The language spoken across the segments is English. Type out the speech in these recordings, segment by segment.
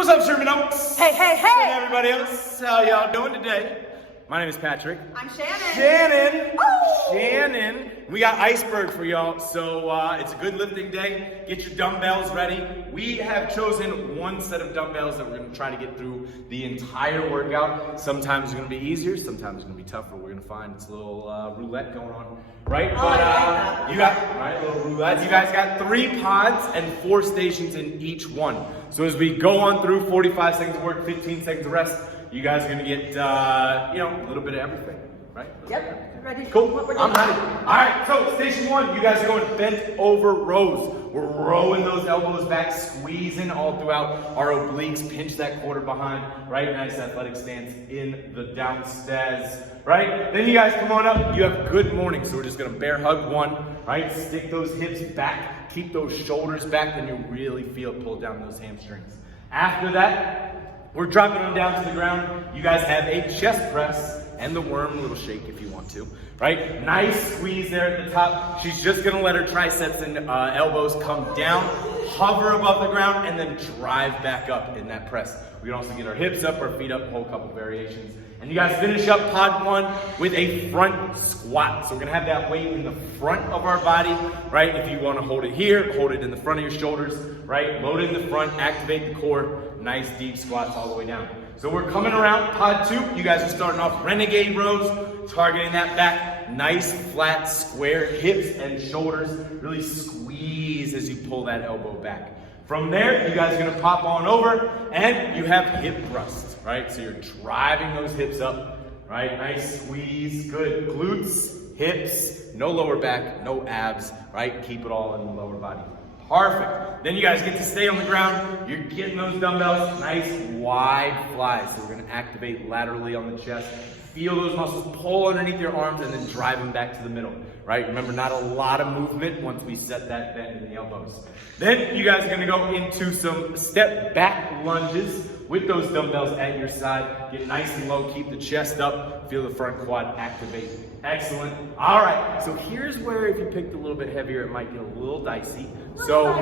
What's up, Sherman Oaks? Hey, hey, hey! And everybody else, how y'all doing today? My name is Patrick. I'm Shannon. Shannon! Woo! Shannon! We got Iceberg for y'all, so it's a good lifting day. Get your dumbbells ready. We have chosen one set of dumbbells that we're going to try to get through the entire workout. Sometimes it's going to be easier, sometimes it's going to be tougher. We're going to find it's a little roulette going on, right? Oh, But you got, right, a little roulette. You guys got 3 pods and 4 stations in each one. So as we go on through 45 seconds of work, 15 seconds of rest, you guys are going to get, a little bit of everything, right? Yep. Ready? Cool. I'm ready. All right, so station 1, you guys are going bent over rows. We're rowing those elbows back, squeezing all throughout our obliques. Pinch that quarter behind, right? Nice athletic stance in the downstairs, right? Then you guys come on up. You have good morning. So we're just going to bear hug 1, right? Stick those hips back. Keep those shoulders back. Then you'll really feel it pull down those hamstrings. After that, we're dropping them down to the ground. You guys have a chest press and the worm little shake if you want to, right? Nice squeeze there at the top. She's just gonna let her triceps and elbows come down, hover above the ground, and then drive back up in that press. We can also get our hips up, our feet up, a whole couple variations. And you guys finish up pod 1 with a front squat. So we're gonna have that weight in the front of our body, right? If you wanna hold it here, hold it in the front of your shoulders, right? Load it in the front, activate the core, nice deep squats all the way down. So we're coming around pod 2. You guys are starting off renegade rows, targeting that back, nice flat square hips and shoulders. Really squeeze as you pull that elbow back. From there, you guys are gonna pop on over and you have hip thrust, right? So you're driving those hips up, right? Nice squeeze, good. Glutes, hips, no lower back, no abs, right? Keep it all in the lower body. Perfect. Then you guys get to stay on the ground. You're getting those dumbbells, nice wide flies. So we're gonna activate laterally on the chest. Feel those muscles pull underneath your arms and then drive them back to the middle, right? Remember, not a lot of movement once we set that bend in the elbows. Then you guys are gonna go into some step back lunges with those dumbbells at your side. Get nice and low, keep the chest up, feel the front quad activate. Excellent. All right, so here's where if you picked a little bit heavier, it might get a little dicey. So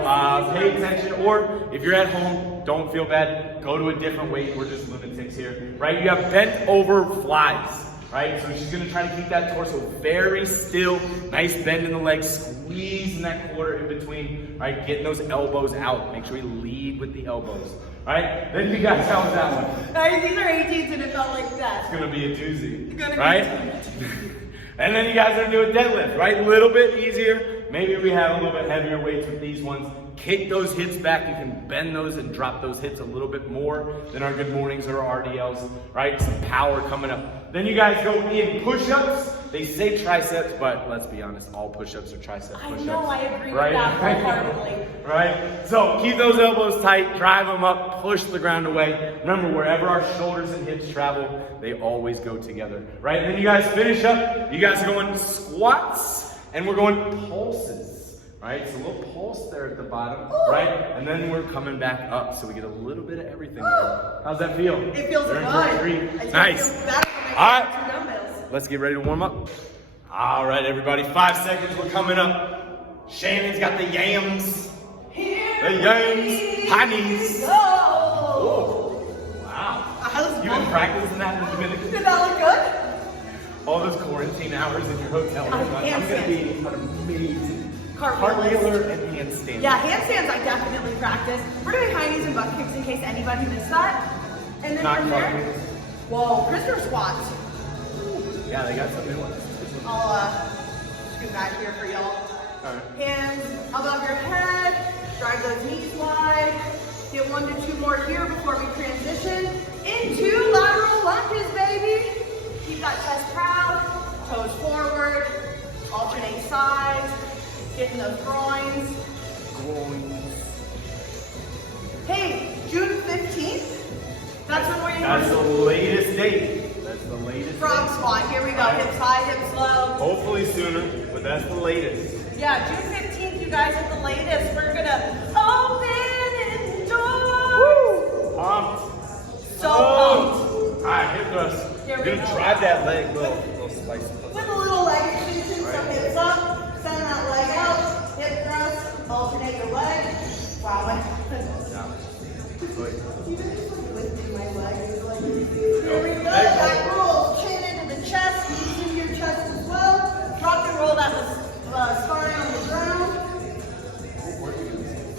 pay attention, or if you're at home, don't feel bad. Go to a different weight. We're just lunatics here, right? You have bent over flies, right? So she's gonna try to keep that torso very still. Nice bend in the legs, squeezing that quarter in between, right? Getting those elbows out. Make sure you lead with the elbows, right? Then you guys, how was that one? These are 18s and it felt like that. It's gonna be a doozy, right? And then you guys are gonna do a deadlift, right? A little bit easier. Maybe we have a little bit heavier weights with these ones. Kick those hips back. You can bend those and drop those hips a little bit more than our good mornings or our RDLs, right? Some power coming up. Then you guys go in push-ups. They say triceps, but let's be honest, all push-ups are tricep push-ups. I know, I agree right? with that wholeheartedly. Right? So keep those elbows tight, drive them up, push the ground away. Remember, wherever our shoulders and hips travel, they always go together, right? And then you guys finish up. You guys are going squats. And we're going pulses, right? So we'll pulse there at the bottom, right? And then we're coming back up, so we get a little bit of everything there. How's that feel? It feels good. Nice. All right, let's get ready to warm up. All right, everybody, 5 seconds, we're coming up. Shannon's got the yams. The yams, high knees. Oh, wow. You've been practicing that in the Dominican? Did that look good? All those quarantine hours in your hotel room. I'm going to be an amazing cartwheeler and handstand. Yeah, handstands I definitely practice. We're doing high knees and butt kicks in case anybody missed that. And then from there, whoa, prisoner squats. Yeah, they got some new ones. I'll scoot back here for y'all. Right. Hands above your head, drive those knees wide. Get 1 to 2 more here before we transition into lateral lunges, baby. Keep that chest proud, toes forward, alternate sides, getting those groins. Hey, June 15th? That's when we're That's the latest date. That's the latest frog squat. Here we go, hips high, hips low. Hopefully sooner, but that's the latest. Yeah, June 15th, you guys, at the latest. We're gonna open and door. Pumped. So pumped. All right, hip thrust. You're gonna drive that leg, little spicy. With a little leg extension, so hips up, send that leg out, hip thrust, alternate your leg. Wow, Even just like lifting my legs, like here we go. Back roll, chin into the chest, knees into your chest as well. Rock and roll that spine on the ground.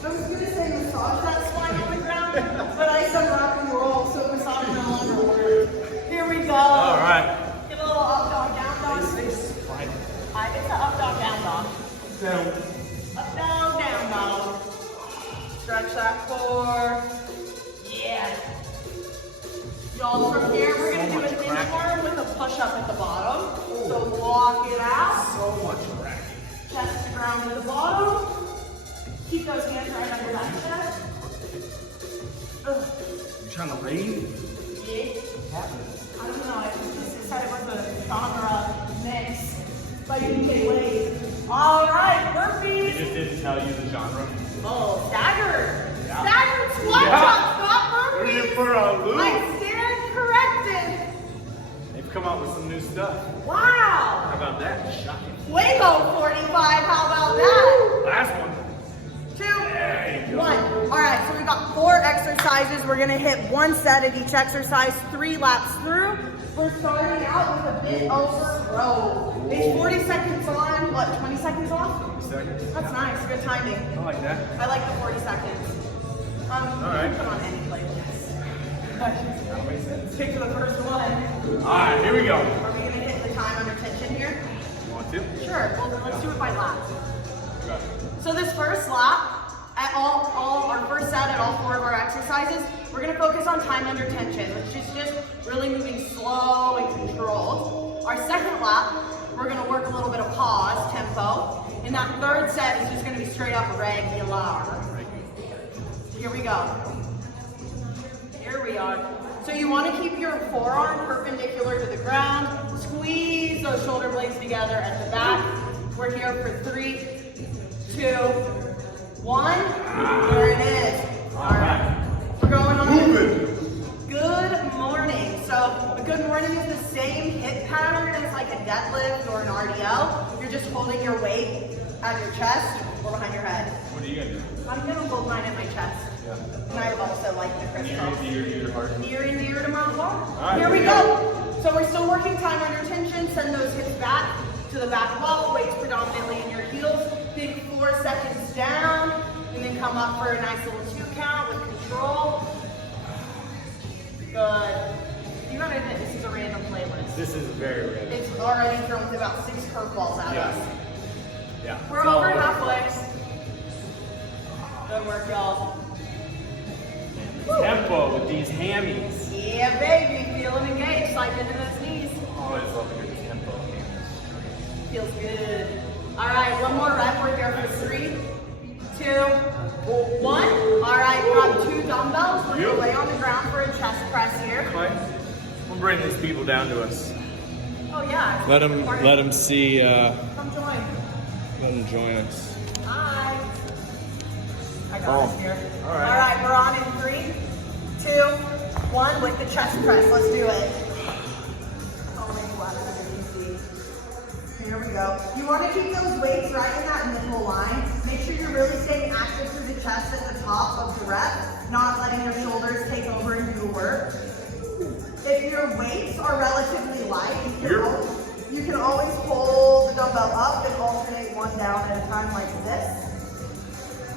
I was gonna say massage that spine on the ground, but I said rock and roll, so massage no longer works. Here we go. All right. Get a little up dog, down dog. It's an up dog, down dog. Down. Up dog, down dog. Stretch that core. Yeah. Y'all, from here, we're going to do an inchworm with a push-up at the bottom. So walk it out. So much cracking. Chest to ground at the bottom. Keep those hands right under that chest. You trying to rave? Yeah. I don't know. I just decided it was a genre mix by UK Wave. All right, burpees. He just didn't tell you the genre. Oh, staggered. Yeah. Staggered squat jump, not We're in burpees. for a loop. I stand corrected. They've come out with some new stuff. Wow. How about that? Shocking. Fuego 45, how about that? Last one. 2, There you go. 1. All right, so we've got 4 exercises. We're gonna hit 1 set of each exercise, 3 laps through. We're starting out with a bent over row. It's 40 seconds on, what, 20 seconds off? 20 seconds. That's nice, good timing. I like that. I like the 40 seconds. All right. You can put on any playlist. That makes sense. Stick to the first one. All right, here we go. Are we gonna hit the time under tension here? You want to? Sure, well then let's do it by lap. Got it. So this first lap, at our first set at all 4 of our exercises, we're gonna focus on time under tension, which is just really moving slow and controlled. Our second lap, we're gonna work a little bit of pause, tempo. And that third set is just gonna be straight up regular. Here we go. Here we are. So you wanna keep your forearm perpendicular to the ground. Squeeze those shoulder blades together at the back. We're here for 3, 2, 1. There it is. All right. We're going on. Good morning. So a good morning is the same hip pattern as like a deadlift or an RDL. You're just holding your weight at your chest or behind your head. What are you gonna do? I'm gonna hold mine at my chest. Yeah. And I also like the crystals. Near to your heart. Near and dear to my heart. Right, Here we go. So we're still working time under tension. Send those hips back to the back wall. Weights predominantly in your heels. Big 4 seconds down. And then come up for a nice little 2 count with control. Good. You gotta admit, this is a random playlist. This is very random. It's already thrown about 6 curveballs at us. Yeah. We're over halfway. Good work, y'all. Tempo with these hammies. Yeah, baby. Feeling engaged. Slide into those knees. Always love a good tempo. Feels good. All right, one more rep. We're here for 3, 2, 1. All right, grab 2 dumbbells. We're gonna lay on the ground for a chest press here. Okay. We'll bring these people down to us. Oh yeah. Let them see. Come join. Let them join us. Hi. I got us here. All right. All right, we're on in 3, 2, 1 with the chest press. Let's do it. Oh, maybe louder than you see. Here we go. You want to keep those weights right in that middle line. Make sure you're really staying active through the chest at the top of the rep, not letting your shoulders take over and do the work. If your weights are relatively light, you can always hold the dumbbell up and alternate one down at a time like this.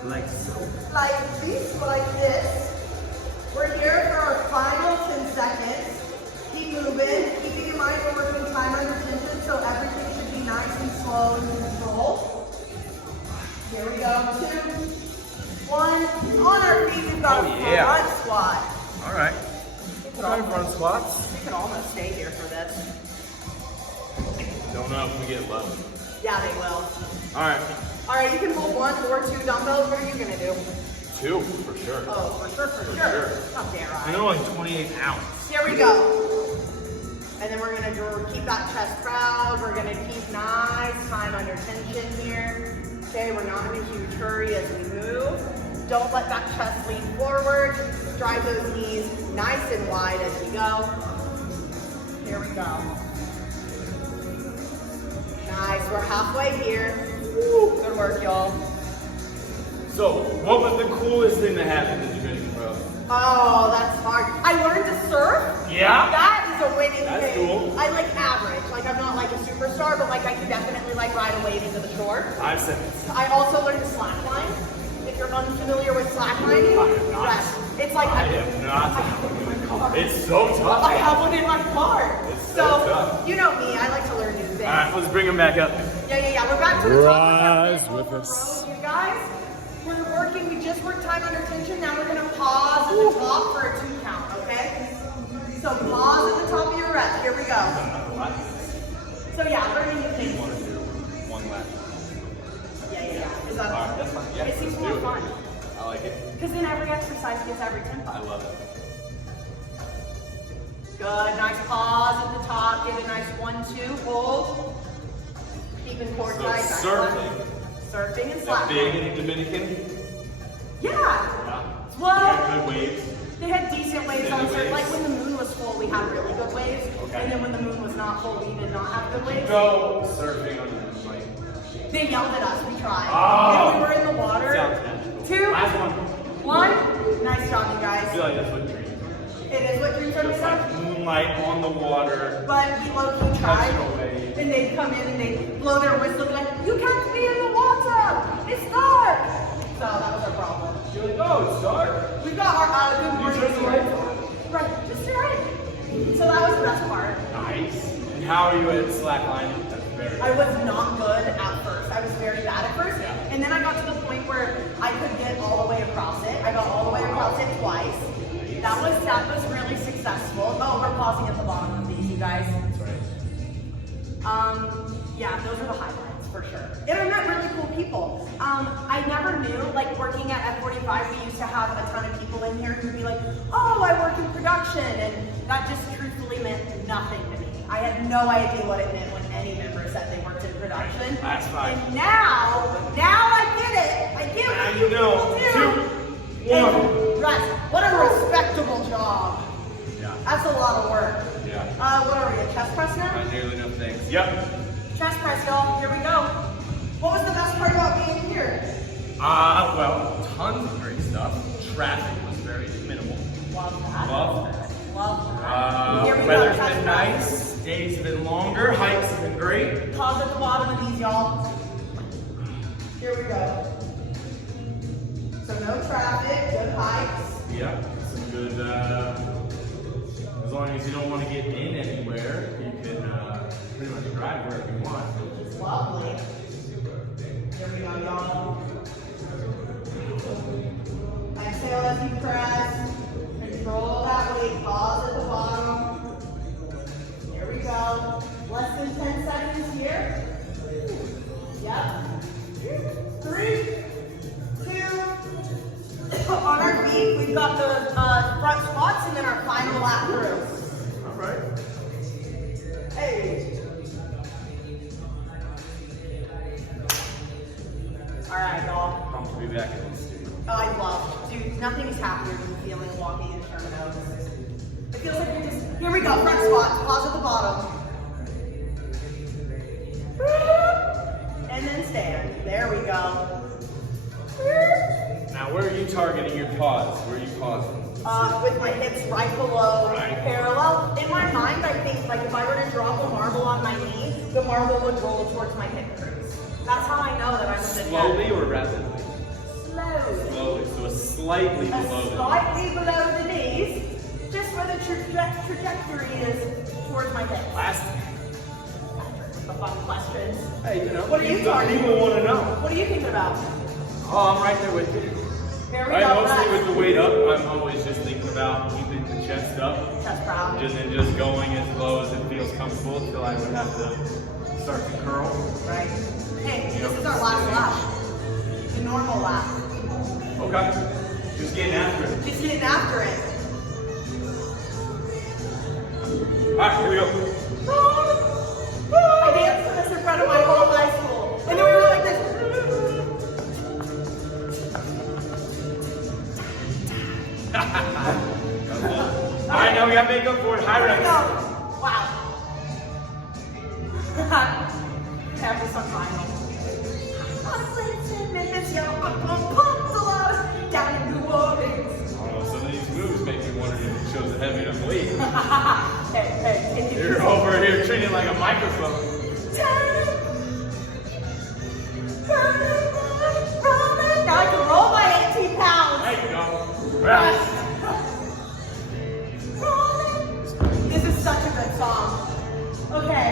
Like so. Like this. We're here for our final 10 seconds. Keep moving. Keeping in mind we're working time under tension, so everything should be nice and slow and controlled. Here we go. 2, 1. On our feet, we've got a front squat. All right. Front squats. We can almost stay here for this. Don't know if we get low. Yeah, they will. All right. All right, you can hold 1 or 2 dumbbells. What are you gonna do? 2 for sure. Oh, for sure. Not there, And they're right? only 28 ounce. Here we go. And then we're gonna keep that chest proud. We're gonna keep nice time under tension here. Okay, we're not in a huge hurry as we move. Don't let that chest lean forward. Drive those knees nice and wide as we go. Here we go. Nice, we're halfway here. Woo, good work, y'all. So, what was the coolest thing that happened in the division, bro? Oh, that's hard. I learned to surf. Yeah? That is a winning That's thing. cool. I like average. Like I'm not like a superstar, but like I can definitely like ride a wave into the shore. 5 seconds. I also learned to slackline. If you're unfamiliar with slacklining, I am not. yes. It's like I am not. It's so tough. I have one in my car. It's so tough. You know me, I like to learn new things. Alright, let's bring him back up. Yeah. We're back to the top Rise of our with over us. road, you guys. We're working, we just worked time under tension. Now we're gonna pause at the top for a 2 count, okay? So pause at the top of your rep. Here we go. So yeah, learning new things. One lap. Yeah. Is that Alright, that's fine. Yeah, It seems let's more do it. fun. I like it. Because then every exercise gets every tempo. I love it. Good, nice pause at the top. Give a nice 1-2, hold. Keeping core So tight. surfing. Surfing and That slack. big in Dominican. Yeah. Yeah. Well, You got good waves. they had decent waves on surf. Like when the moon was full, we had really good waves. Okay. And then when the moon was not full, we did not have good waves. Go surfing on the like. They yelled at us. We tried. Oh. And we were in the water. Sounds magical. 2, Last 1. Nice job, you I guys. feel like that's what dreams It is what dreams are made are. of. Like moonlight on the water. But we low-key tried. Touching away. And they'd come in and they'd blow their whistle like, you can't be in the water! It's dark! So that was our problem. You're like, oh, it's dark. We got our good You morning turned the lights on. Right, just right. So that was the best part. Nice. And how are you at slacklining? That's very I was not good at first. I was very bad at first. Yeah. And then I got to the point where I could get all the way across it. I got all the way across it twice. That was really successful. Oh, we're pausing at the bottom of these, you guys. That's right. Yeah, those are the highlights for sure. And I met really cool people. I never knew, like working at F45, we used to have a ton of people in here who would be like, oh, I work in production. And that just truthfully meant nothing to me. I had no idea what it meant when any member said they worked in production. That's fine. And now I get it. I get Now what you know. people do. 2, 1. And rest. What a respectable job. Yeah. That's a lot of work. Yeah. What are we, a chest press now? I nearly know things. Yep. Chest press, y'all. Here we go. What was the best part about being here? Well, tons of great stuff. Traffic was very minimal. Love that. Love that. Love that. Here we go. Weather's chest been press. nice. Days have been longer. Hikes have been great. Pause at the bottom of these, y'all. Here we go. So no traffic, good hikes. Yeah. Some good, as long as you don't want to get in anywhere, you can pretty much drive wherever you want. It's lovely. Here we go, y'all. Exhale as you press. Control that weight. Pause at the bottom. Here we go. Less than 10 seconds here. Yep. 3, 2. On our feet, we've got the front squats and then our final lap through. All right. Hey. All right, y'all. Pumped to be back in the studio. Oh, I love, dude, nothing is happier than the feeling of walking in Sherman Oaks. It feels like you're just, here we go, front squat, pause at the bottom. And then stand, there we go. Now, where are you targeting your pause? Where are you pausing? With my hips right below, Right. parallel. In my mind, I think, like if I were to drop a marble on my knee, the marble would roll towards my hip crease. That's how I know that I'm in the Slowly or rapidly? Slowly. Slowly. So it's slightly below the Slightly below the knees, just where the trajectory is towards my hips. last. The fun questions. Hey, you know, What are you talking people want to know. What are you thinking about? Oh, I'm right there with you. Here we Right, go. mostly Rest. with the weight up, I'm always just thinking about keeping the chest up. Chest proud. Just going as low as it feels comfortable until I would have to start to curl. Right. Hey, this is our last lap. The normal lap. Okay. Just getting after it. Just getting after it. Alright, here we go. I danced for this in front of my whole high school. And then we were like this. Alright, now we got makeup for it. High Here we reps. go. Wow. Have this on final. Memphis, yo, pumped a lot down in New Orleans. Oh, some of these moves. Hey, You're over here treating it like a microphone. Now I can roll my 18 pounds. There you go. Right. This is such a good song. Okay.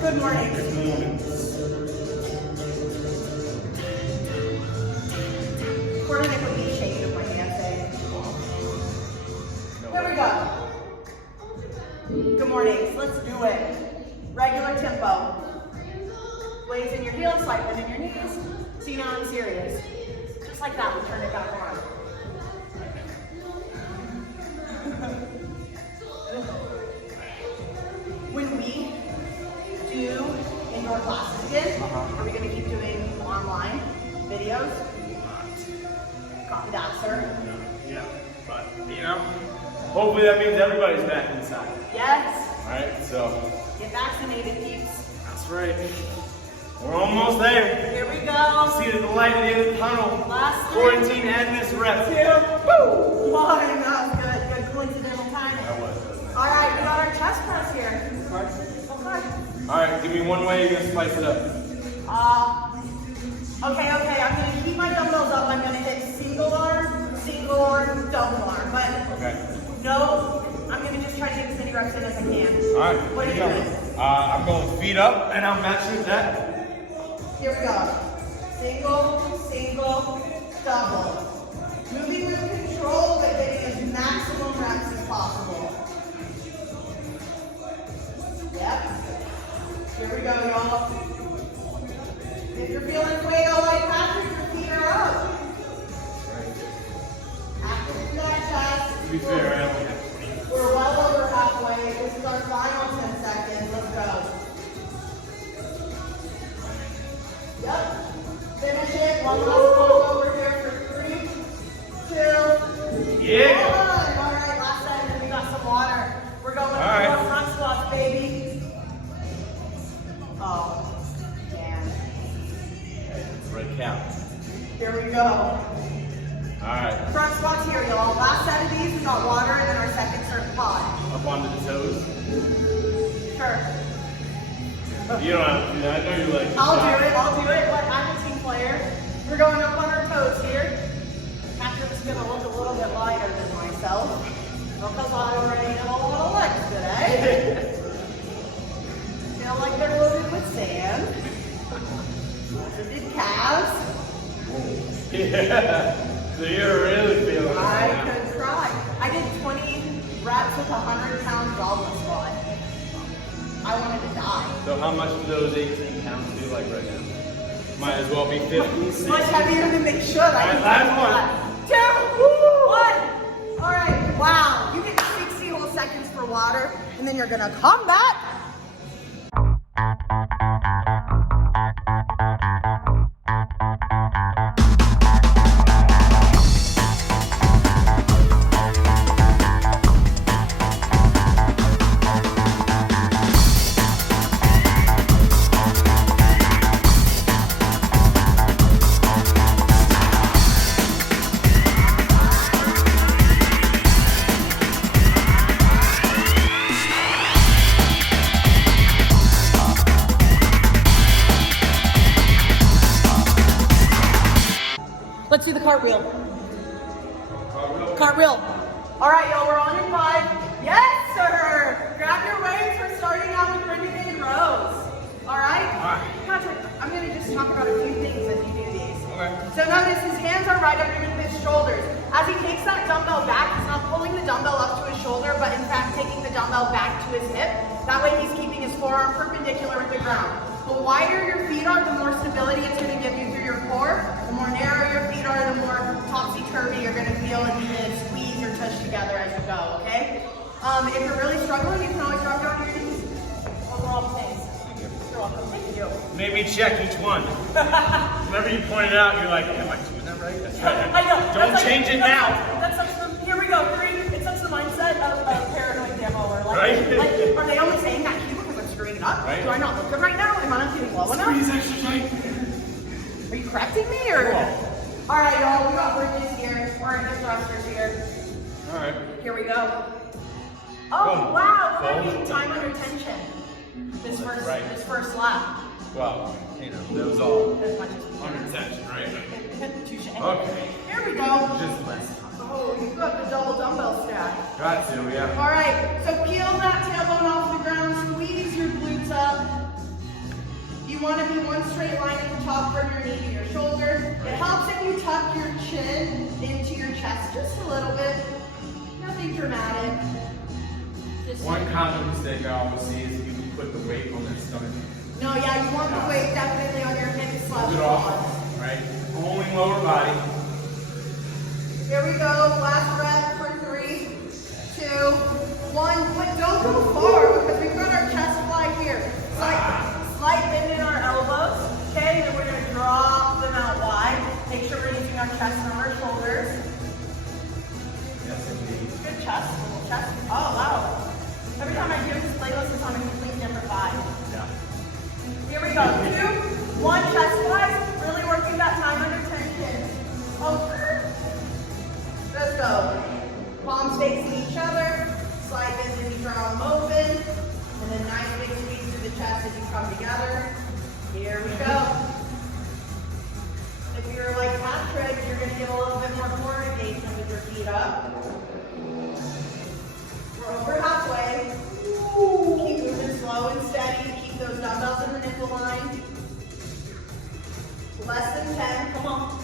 Good morning. Good morning. We're gonna put these shaking of my hand thing. There we go. Good morning. Let's do it. Regular tempo. Weights in your heels, slight bend in your knees. See, now I'm serious. Just like that, we turn it back on. When we do indoor classes again, are we going to keep doing online videos? Copy that, sir. Yeah, but you know, hopefully that means everybody's back inside. Yes. All right, so Get vaccinated, peeps. that's right. We're almost there. Here we go. See the light at the end of the tunnel. Last 14 and this rep. 2. Woo! 1. That was good. Good coincidental timing. That was. All right, we got our chest press here. Okay. All right, give me one way you're gonna spice it up. Okay. I'm gonna keep my dumbbells up. I'm gonna hit single arm, double arm. But no, I'm gonna just try to get as many reps in as I can. All right. What are you doing? I'm going feet up, and I'm matching that. Here we go. Single, double. Moving with control, but getting as maximum reps as possible. Yep. Here we go, y'all. If you're feeling Fuego like Patrick, your feet are up. After you do that, chest. To be fair, We're well over halfway. This is our final 10 seconds. Let's go. Yep. Finish it. One last pulse over here for 3, 2, Yeah. 1. All right, last second. We got some water. We're going for front squats, baby. Oh, man. Right count. Here we go. All right. Front squats here, y'all. Last set of these, we got water, and then our second serve pod. Up onto the toes. Sure. You don't have to do that. I know you're like. I'll do it. But I'm a team player. We're going up on our toes here. Patrick's gonna look a little bit lighter than myself. Because I already know a little legs today. Feel like they're loaded with sand. So did calves. Yeah. So you're really feeling it. I could try. I did 20 reps with a 100-pound goblet squat. I wanted to die. So how much do those 18 pounds feel like right now? Might as well be 50, 60. Much heavier than they should. All right, last 2, 1. All right. Wow. You get 60 whole seconds for water, and then you're gonna come back. Let's do the cartwheel. Cartwheel. All right, y'all, we're on in 5. Yes, sir. Grab your weights. We're starting out with renegade rows. All right? Patrick, I'm going to just talk about a few things as you do these. Okay. So notice his hands are right underneath his shoulders. As he takes that dumbbell back, he's not pulling the dumbbell up to his shoulder, but in fact taking the dumbbell back to his hip. That way he's keeping his forearm perpendicular with the ground. The wider your feet are, the more stability it's going to give you through your core. The more narrow your feet are, the more topsy-turvy you're going to feel, and you can squeeze your tush together as you go, okay? If you're really struggling, you can always drop down to your knees. Overall, thanks. You're welcome. Thank you. Made me check each one. Whenever you point it out, you're like, am I doing that right? That's right. I know. Don't change it now. That's here we go. 3. It's such the mindset of paranoid demo. Or Right? Are they only saying that to you because I'm screwing it up? Right. Do I not look good right now? Am I not feeling low enough? Squeeze extra tight. Are you correcting me or? All right, y'all. We got bridges here. We're in thrusters here. All right. Here we go. Oh, wow, we're Boom. gonna be time under tension. This first lap. Well, you know, that was all As much as we can. under tension, right? Touche. Okay. Here we go. Just less time. Oh, you got the double dumbbell stack. Got to, yeah. All right, so peel that tailbone off the ground, squeeze your glutes up. You want to be one straight line at the top from your knee to your shoulder. It helps if you tuck your chin into your chest just a little bit. Nothing dramatic. Just One common mistake I always see is you put the weight on their stomach. no, yeah, you want the weight definitely on your hips slash Move it quads. off, right? Only lower body. Here we go, last breath for 3, 2, 1. But don't go far because we've got our chest fly here. Slight bend in our elbows, okay? Then we're going to drop them out wide. Make sure we're using our chest and our shoulders. Yes, indeed. Good chest, little chest. Oh, wow. Every time I do this playlist, it's on a completely different vibe. Yeah. Here we go. 2, 1, chest flies. Really working that time under tension. Oh, let's go. Palms facing each other. Slight bend in each arm open. And then nice big squeeze to the chest as you come together. Here we go. If you're like Patrick, you're going to get a little bit more coordination with your feet up. We're over halfway. Keep moving slow and steady. Keep those dumbbells in the nipple line. Less than 10. Come on.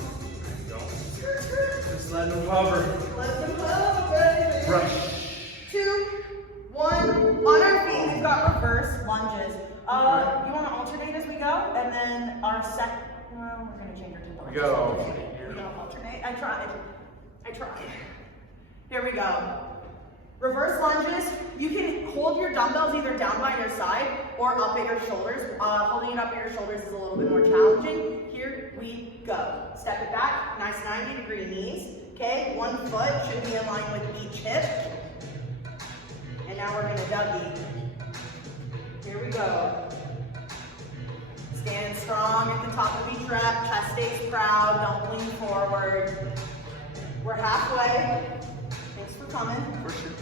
Just let them hover. Let them go, baby. Brush. 2, 1. On our feet, we've got reverse lunges. You want to alternate as we go, and then our second. Well, we're gonna change our tempo. We gotta alternate here. We gotta alternate. I tried. Here we go. Reverse lunges. You can hold your dumbbells either down by your side or up at your shoulders. Holding it up at your shoulders is a little bit more challenging. Here we go. Step it back. Nice 90-degree knees. Okay, one foot should be in line with each hip. And now we're going to Dougie. Here we go. Stand strong at the top of each rep. Chest stays proud. Don't lean forward. We're halfway. Thanks for coming. For sure.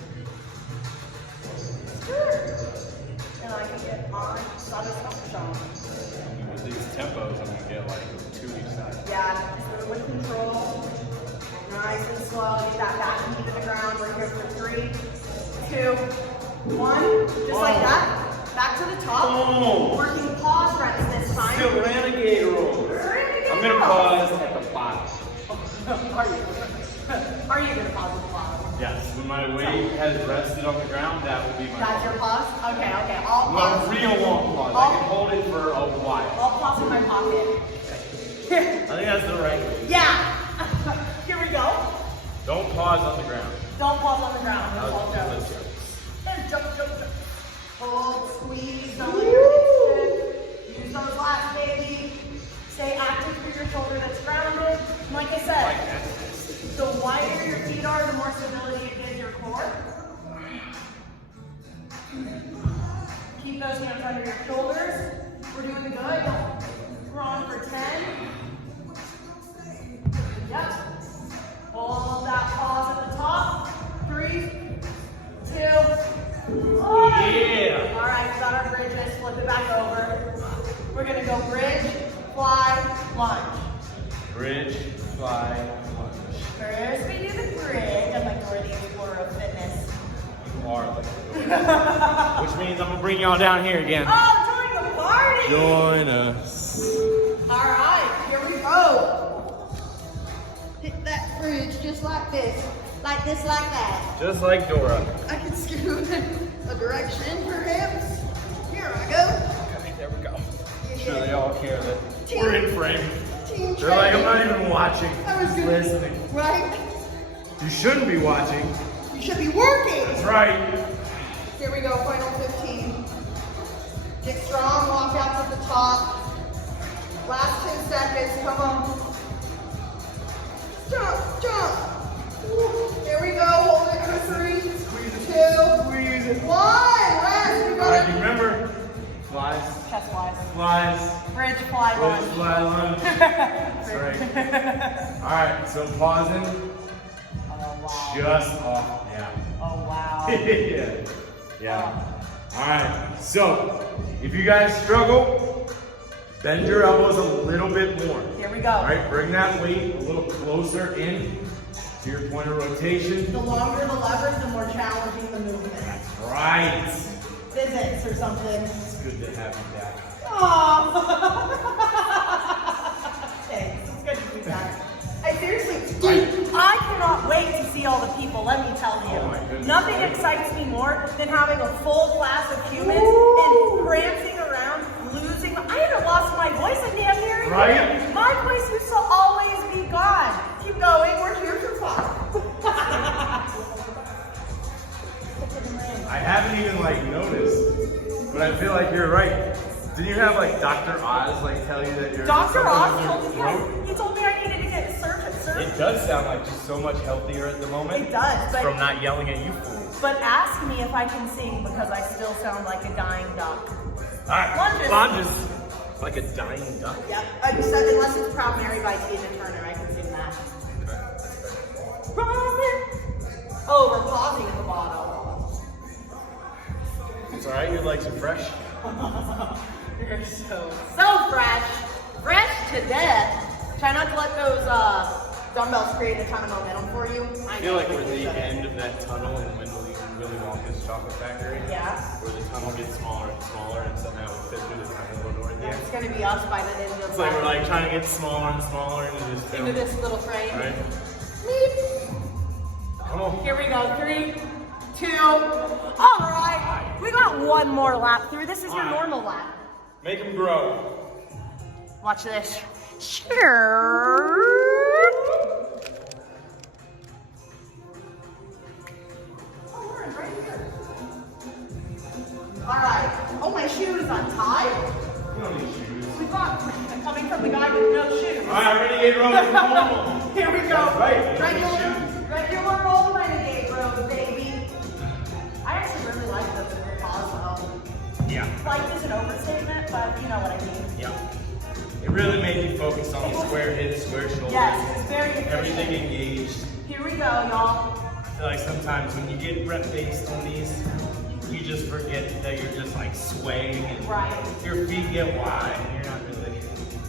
And I can get on satisfaction. With these tempos, I'm gonna get like 2 each side. Yeah, just with control. Nice and slow. Get that back knee to the ground. We're here for 3, 2, 1. Just like that. Back to the top. Oh. Working pause reps this time. Still renegade rolls. Renegade I'm gonna rolls. pause at the bottom. Are you going to pause at the bottom? Yes, when my weight has rested on the ground, that will be my That's your pause. pause? Okay, I'll Well, pause. a real long pause. I can hold it for a while. I'll pause in my pocket. I think that's the right way. Yeah. Here we go. Don't pause on the ground. Don't pause on the ground. Let's all go. Let's go. And jump. Hold, squeeze, don't let your hips shift. Use those lats, baby. Stay active through your shoulder that's grounded. Like I said, Like that. the wider your feet are, the more stability it gives your core. Keep those hands under your shoulders. We're doing good. We're on for 10. Yep. Hold that pause at the top. 3, 2, 1. Yeah. All right, we got our bridges. Flip it back over. We're going to go bridge, fly, lunge. Bridge, fly, lunge. First, we do the bridge. I'm like already explorer of fitness. You are like which means I'm gonna bring y'all down here again. Oh, join the party! Join us. All right, here we go. Hit that bridge just like this. Like this, like that. Just like Dora. I can scoot a direction, perhaps. Here I go. Okay, there we go. Yeah. Sure they all care that we're in frame. Team They're like, I'm training. not even watching. I was Just gonna- listening. Right? You shouldn't be watching. You should be working. That's right. Here we go, final 15. Get strong, walk out to the top. Last 10 seconds, come on. Jump. Woo. Here we go, hold it for 3, 2, Squeeze it. 1. Last, we All got right, it. you remember? Flies, Chest flies. flies, Bridge fly bridge, lunge. fly, lunge. That's right. All right, so pausing. wow. Just off. Yeah. Oh, wow. Yeah. Yeah. All right. So, if you guys struggle, bend your elbows a little bit more. Here we go. All right. Bring that weight a little closer in to your point of rotation. The longer the levers, the more challenging the movement. That's right. Physics or something. It's good to have you back. Aww. Thanks. It's good to be back. I seriously, dude, I cannot wait to see all the people, let me tell you. Oh my goodness. Nothing excites me more than having a full class of humans and prancing around, losing. I haven't lost my voice in damn near a year. Right? My voice used to always be gone. Keep going, we're here for fun. I haven't even like noticed, but I feel like you're right. Didn't you have like Dr. Oz like tell you that you're Dr. Oz something in told your me, throat? he told me I needed to get surgery. It does sound like just so much healthier at the moment. It does, but from not yelling at you fools. But ask me if I can sing because I still sound like a dying duck. Alright, Lunges. Like a dying duck. Yep, except unless it's Proud Mary by Tina Turner, I can sing that. Oh, we're pausing at the bottom. It's alright, your legs are fresh. You're so fresh. Fresh to death. Try not to let those dumbbells create a ton of momentum for you. I feel like we're at the end of that tunnel in Willy Wonka's chocolate factory. Yeah. Where the tunnel gets smaller and smaller, and somehow we fit through the tunnel and go north here. It's gonna be us by the end of It's like we're like trying to get smaller and smaller into this little frame. Right? Come on. Here we go. 3, 2. All right. We got one more lap through. This is your normal lap. Make them grow. Watch this. Sure. All right. Oh, my shoe is untied. You don't need shoes. We got coming from the guy with no shoes. Alright, Renegade Road is normal. Here we go. That's right. Regular roll Renegade Road, baby. I actually really like this in the pause though. Yeah. Like is an overstatement, but you know what I mean. Yeah. It really made me focus on the square hips, square shoulders. Yes, it's very efficient. Everything engaged. Here we go, y'all. I feel like sometimes when you get rep based on these, you just forget that you're just like swaying and your feet get wide and you're not really.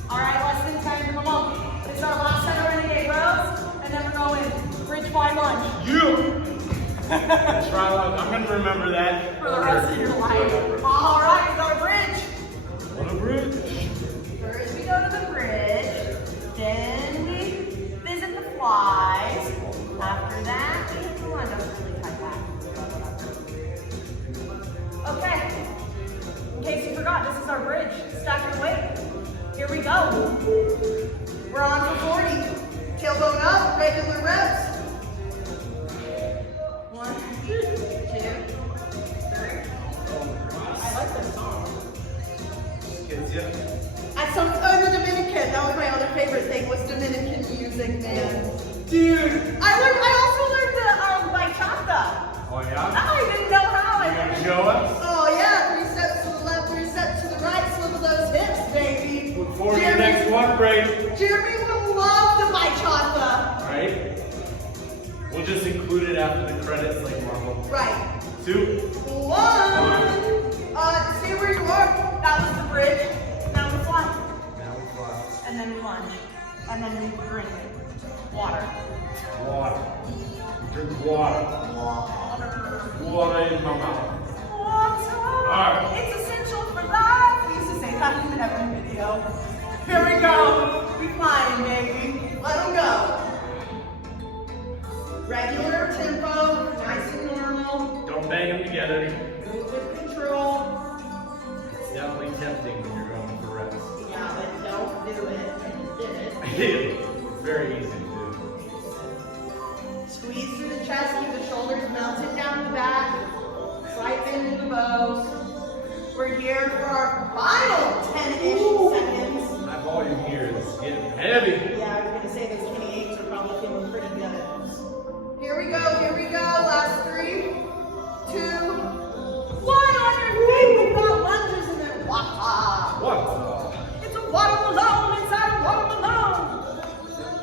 All right, less than 10, come on. This is our last set of Renegade rows, and then we're going bridge by lunge. Yeah! Try lunge. I'm gonna remember that. For the rest of your life. All right, we got a bridge. What a bridge. First we go to the bridge, then we visit the flies. After that, we hit the lunge. I'm really tight back. Okay. In case you forgot, this is our bridge. Stack your weight. Here we go. We're on for 40. Tailbone up, regular reps. 1, 2, 3. I like this song. Kids, yeah. I'm a Dominican. That was my other favorite thing was Dominican music, man. Dude, I also learned the bachata. Oh yeah? I didn't know how. You gonna show us? Oh yeah, 3 steps to the left, 3 steps to the right, swivel those hips, baby. Look forward to your next one break. Jeremy will love the bachata. Right? We'll just include it after the credits like normal. Right. 2, 1. Stay where you are. That was the bridge. Now we fly. Now we fly. And then we lunge. And then we drink water. Water. Drink water. Water in my mouth. Water. Alright. It's essential for life. We used to say that in every video. Here we go. We flying, baby. Let them go. Regular tempo, nice and normal. Don't bang them together. Move with control. It's definitely tempting when you're going for reps. Yeah, but don't do it. I just did it. It's very easy to do. Squeeze through the chest, keep the shoulders melted down the back. Slight bend in the bows. We're here for our final 10-ish seconds. My volume here is getting heavy. Yeah, I was gonna say those 28s are probably feeling pretty good. Here we go, here we go. Last 3, 2, 1. On your feet, we've got lunges and then water. What? It's a watermelon inside a watermelon.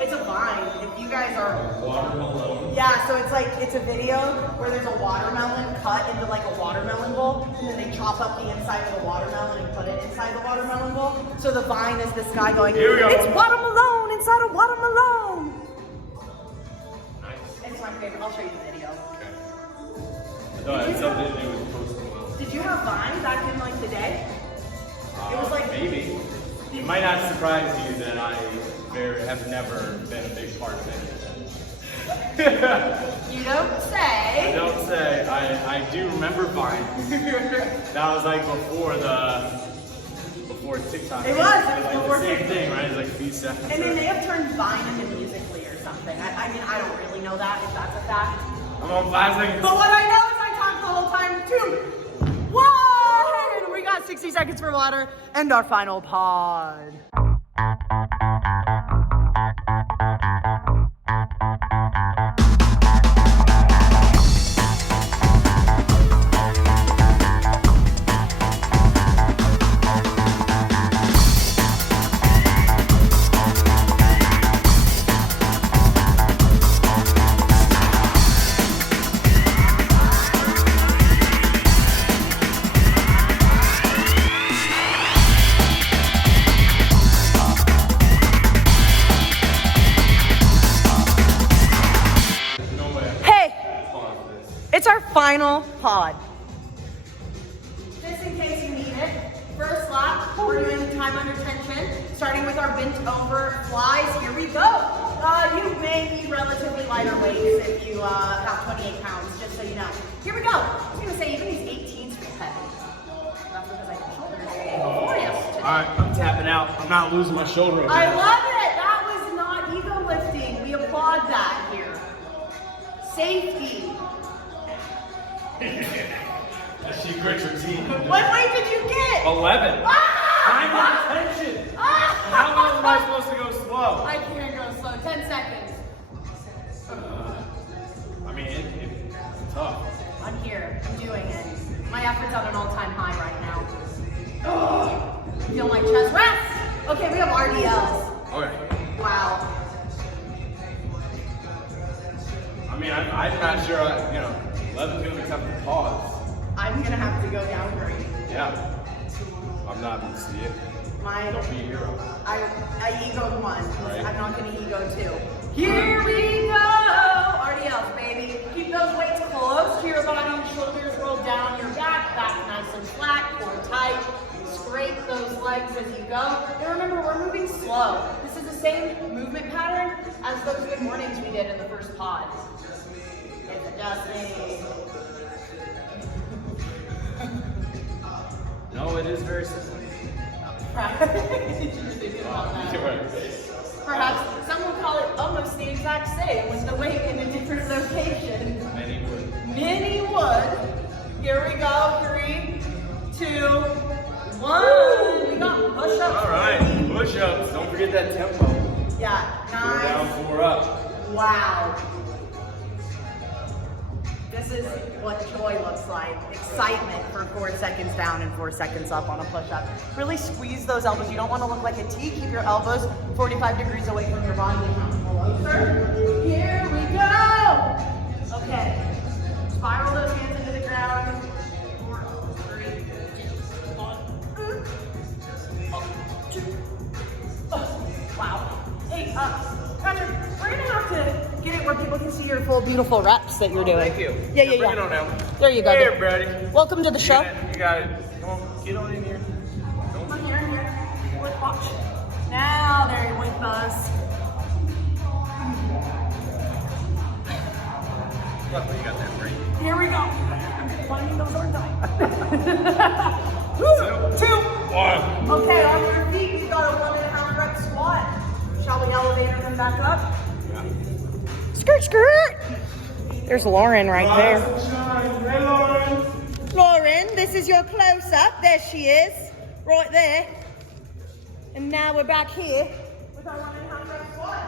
It's a vine. If you guys are Watermelon. Yeah, Yeah, so it's a video where there's a watermelon cut into like a watermelon bowl, and then they chop up the inside of the watermelon and put it inside the watermelon bowl. So the vine is this guy going, Here we go. it's watermelon inside a watermelon. It's my favorite. I'll show you the video. I thought it had something to do with Post Malone. Did you have Vine back in like the day? It was like maybe. It might not surprise you that I have never been a big part of it. You don't say. I don't say. I do remember Vine. That was like before TikTok. It was like before the same TikTok. thing, right? It's like a few seconds. And then they have turned Vine into Musical.ly or something. I mean, I don't really know that, if that's a fact. I'm on 5 seconds. But what I know is I talked the whole time too. One! We got 60 seconds for water and our final pod. It's our final pod. Just in case you need it, first lap, we're doing time under tension, starting with our bent over flies. Here we go. You may be relatively lighter weights if you have 28 pounds, just so you know. Here we go. I was going to say, even these 18s feel heavy. That's because I have shoulders before yesterday. All right, I'm tapping out. I'm not losing my shoulder. I love it. That was not ego lifting. We applaud that here. Safety. She grit your teeth. What weight did you get? 11. Time and attention. How am I supposed to go slow? I can't go slow. 10 seconds. I mean, it's tough. I'm here. I'm doing it. My effort's at an all-time high right now. Feel my chest rest. Okay, we have RDLs. Okay. Wow. I mean, I'm not sure. 11's gonna be tough to pause. I'm gonna have to go down grade. Yeah. I'm not gonna see it. Don't be a hero. I egoed one. Right. I'm not gonna ego two. Here we go! RDLs, baby. Keep those weights close to your body, shoulders roll down your back nice and flat, core tight. Scrape those legs as you go. And remember, we're moving slow. This is the same movement pattern as those good mornings we did in the first pod. It's adjusting. No, it is very simple. Perhaps some will call it almost the exact same with the weight in a different location. Many would. Many would. Here we go. 3, 2, 1. We got push-ups. All right, push-ups. Don't forget that tempo. Yeah, 4 down, 4 up. Wow. This is what joy looks like. Excitement for 4 seconds down and 4 seconds up on a push-up. Really squeeze those elbows. You don't want to look like a T. Keep your elbows 45 degrees away from your body. Closer. Here we go. Okay. Spiral those hands into the ground. 4, 3, 1. Wow. Hey, Patrick, we're gonna have to get it where people can see your full, beautiful reps that you're doing. Thank you. Yeah. Bring it on out. There you go. Here, Brady. Welcome to the show. You got it. Come on, get on in here. Come on, here. With watch. Now there you with us. Luckily, you got that break. Here we go. I'm finding those aren't Two. 2. 1. Okay, on your feet, you got a 1.5 rep squat. Shall we elevate them back up? Yeah. Skirt, skirt. There's Lauren right there. Hey, Lauren. Lauren, this is your close-up. There she is, right there. And now we're back here with our 1.5 rep squat.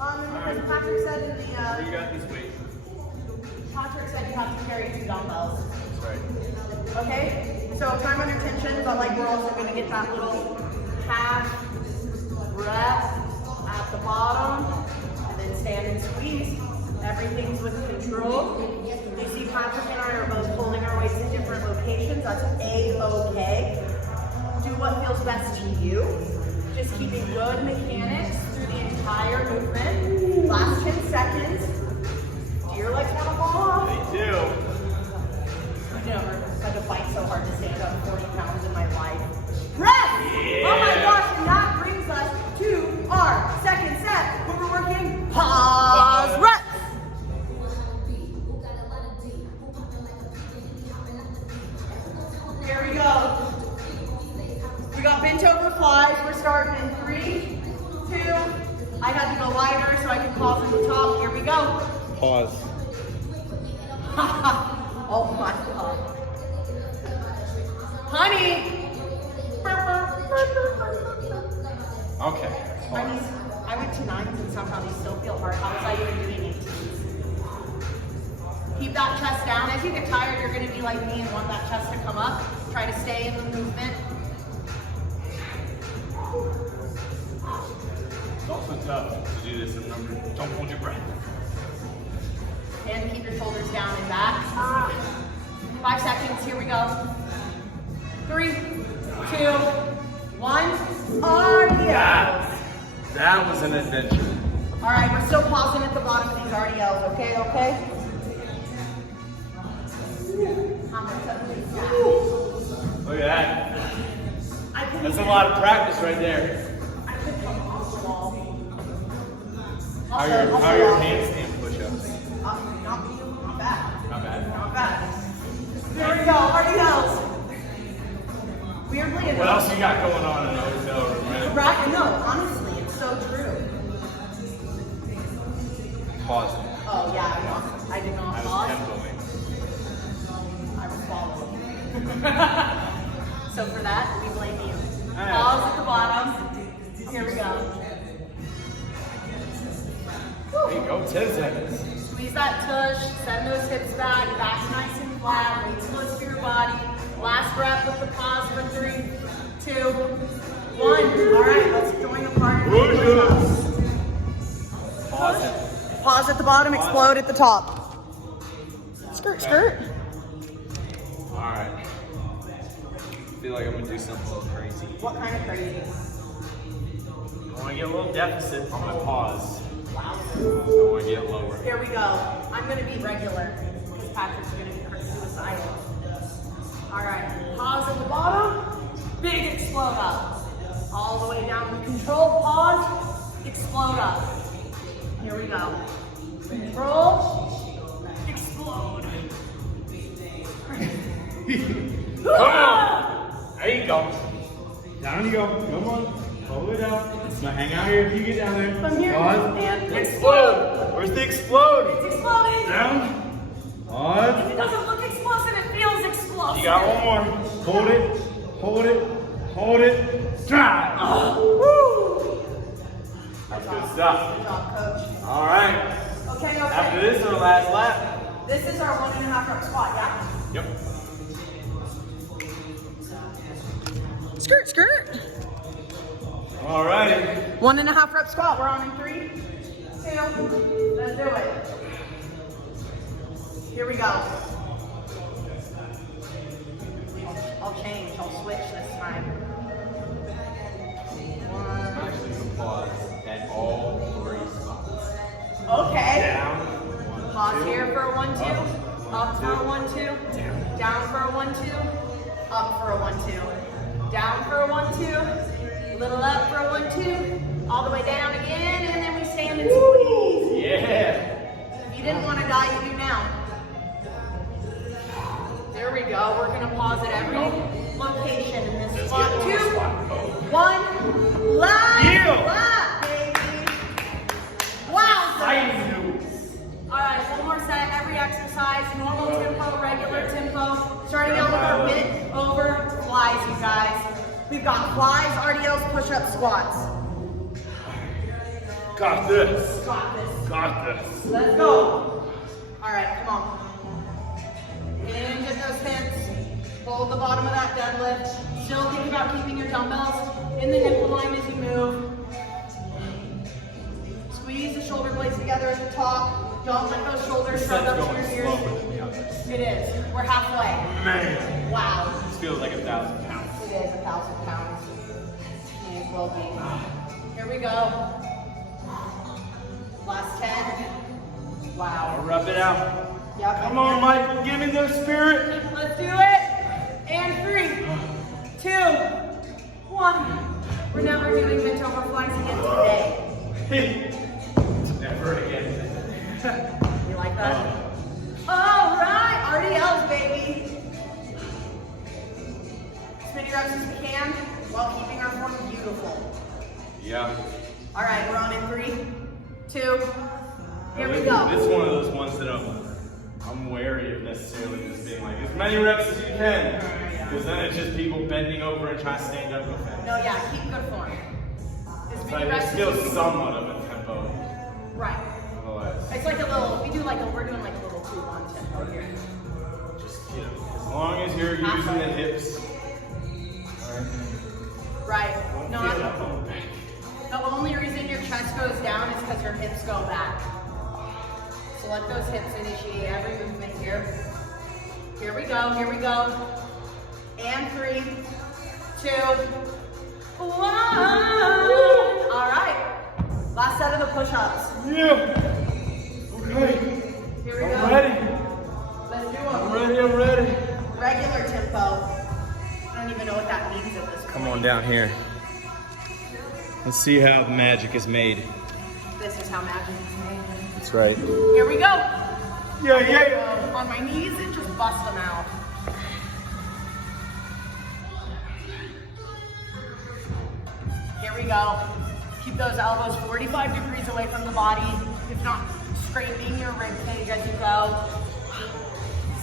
As Patrick said in the You got this weight. Patrick said you have to carry 2 dumbbells. That's right. Okay? So time under tension, but like we're also gonna get that little half rep at the bottom, and then stand and squeeze. Everything's with control. You see Patrick and I are both holding our weights in different locations. That's A-okay. Do what feels best to you. Just keeping good mechanics through the entire movement. Last 10 seconds. Do your legs want to fall off? They do. I've never had to fight so hard to stand up 40 pounds in my life. Rest! Yeah. Oh my gosh, and that brings us to our second set where we're working pause reps. Here we go. We got bent over flies. We're starting in 3, 2. I had to go lighter so I can pause at the top. Here we go. Pause. Oh my God. Honey. Okay. I went to 9s and somehow they still feel hard. How was I even doing it? Keep that chest down. As you get tired, you're going to be like me and want that chest to come up. Try to stay in the movement. It's also tough to do this. Remember, don't hold your breath. And keep your shoulders down and back. 5 seconds. Here we go. 3, 2, 1. RDLs. That was an adventure. All right, we're still pausing at the bottom of these RDLs. Okay, okay? Look at that. That's a lot of practice right there. I could come off the wall. How are your handstand push-ups? Not bad. Not bad. Not bad. There we go, RDLs. Weirdly enough. What else you got going on in the hotel room, man? Right, no, honestly, it's so true. Pause. Oh yeah, I did not I was pause. tempoing. I was following. So for that, we blame you. Alright. Pause at the bottom. Here we go. There you go, 10 seconds. Squeeze that tush, send those hips back, back's nice and flat, weights close to your body. Last breath with the pause for 3, 2, 1. All right, let's join the party. Pause it. Pause at the bottom, explode at the top. Skirt, skirt. Alright. I feel like I'm gonna do something a little crazy. What kind of crazy? I wanna get a little deficit on my pause. Wow. I wanna get lower. Here we go. I'm gonna be regular because Patrick's gonna be suicidal. All right, pause at the bottom, big explode up. All the way down to control, pause, explode up. Here we go. Control, explode. Come on. There you go. Down you go. Come on. Hold it out. Now hang out here if you get down there. From here, Pause. and Explode. Where's the explode? It's exploding. Down. Pause. It doesn't look explosive, it feels explosive. You got one more. Hold it. Hold it. Hold it. Drive. Woo. That's good stuff. Good job, coach. All right. Okay, After okay. this is our last lap. This is our 1.5 rep squat, yeah? Yep. Skirt, skirt. All right. 1.5 rep squat. We're on in 3, 2. Let's do it. Here we go. I'll change. I'll switch this time. I'm actually gonna pause at all 3 spots. Okay. Down. 1, Pause 2. here for a 1, 2. Up for a 1, 2. Down for a 1, 2. Up for a 1, 2. Down for a 1, 2. Little up for a 1, 2. All the way down again, and then we stand and squeeze. Yeah. If you didn't want to die, you do now. There we go. We're going to pause at every location in this spot. 2, 1. Last lap, baby. Wow. All right, one more set. Every exercise, normal tempo, regular tempo. Starting out with our bent over flies, you guys. We've got flies, RDLs, push-ups, squats. Got this. Got this. Got this. Let's go. All right, come on. Hinge at those hips. Hold the bottom of that deadlift. Still think about keeping your dumbbells in the nipple line as you move. Squeeze the shoulder blades together at the top. Don't let those shoulders shrug up to your ears. Slower than the others. It is. We're halfway. Man, Wow. this feels like 1,000 pounds. It is 1,000 pounds. It will be. Here we go. Last 10. Wow. Rub it out. Yep. Come on, Michael, give me the spirit. Let's do it. And 3, 2, 1. We're never doing bent over flies again today. Never again. You like that? All right, RDLs, baby. As many reps as we can while keeping our form beautiful. Yeah. All right, we're on in 3, 2. Here we go. This is one of those ones that I'm wary of necessarily just being like, as many reps as you can. Because then it's just people bending over and trying to stand up with it. No, yeah, keep good form. As It's many like, reps it's as still we can. somewhat of a tempo. Right. Otherwise, It's like a little, we're doing like a little 2-1 tempo here. just, as long as you're using the hips. Right. Don't No, feel that lower back. the only reason your chest goes down is because your hips go back. So let those hips initiate every movement here. Here we go, here we go. And 3, 2, 1. All right. Last set of the push-ups. Yeah. Okay. Here we go. I'm ready. Let's do I'm them. ready. I'm ready. Regular tempo. I don't even know what that means at this point. Come on down here. Let's see how the magic is made. This is how magic is made. That's right. Here we go. Yeah. On my knees and just bust them out. Here we go. Keep those elbows 45 degrees away from the body, if not scraping your rib cage as you go.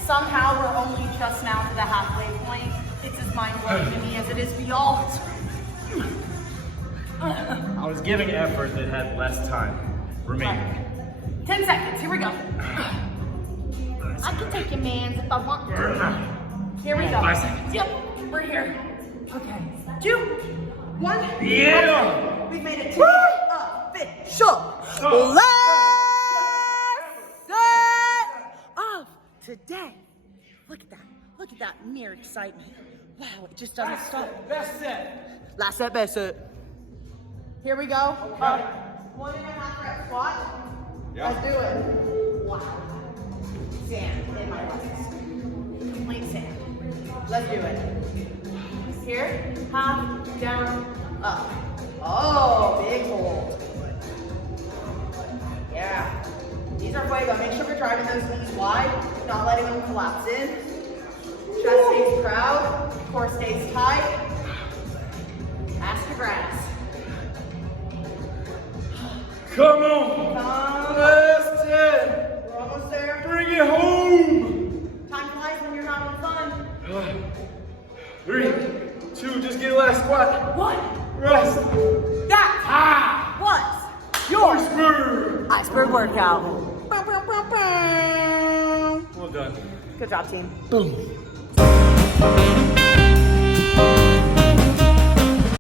Somehow we're only just now to the halfway point. It's as mind-blowing to me as it is for y'all. I was giving effort that had less time remaining. 10 seconds, here we go. I can take your mans if I want to. Here we go. 5 seconds. Yep, we're here. Okay. 2, 1. Yeah. We've made it to the official last set of today. Look at that. Look at that mere excitement. Wow, it just doesn't stop. Best set. Last set, best set. Here we go. 1.5 rep squat. Yeah. Let's do it. Wow. Sand in my legs. Complete sand. Let's do it. Here, hop, down, up. Oh, big hold. Yeah. These are fuego. Make sure we're driving those knees wide, not letting them collapse in. Chest stays proud, core stays tight. Ass to grass. Come on. Come. Last 10. We're almost there. Bring it home. Time flies when you're having fun. 3, 2, just get a last squat. 1. Rest. That was your Iceberg workout. Bow, bow, bow, bow. Well done. Good job, team. Boom.